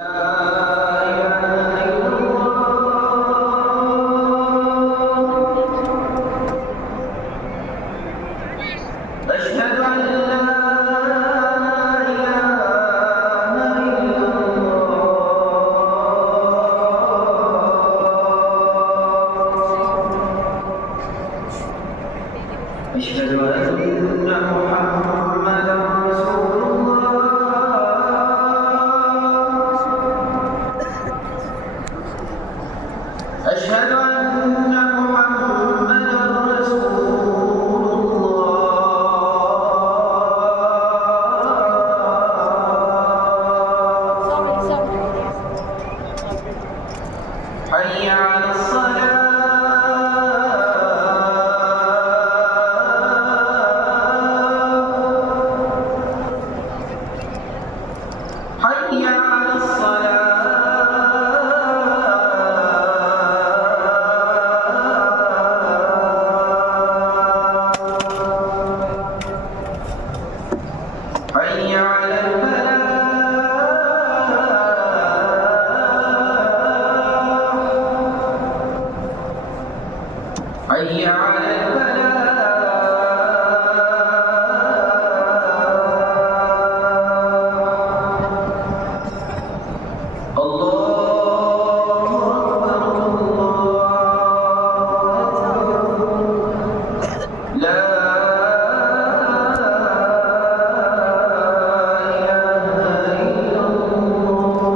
أشهد أن محمدا رسول الله. أشهد أن محمدا رسول الله. حي على الصلاة. حي على الصلاة. حي على الفلاح.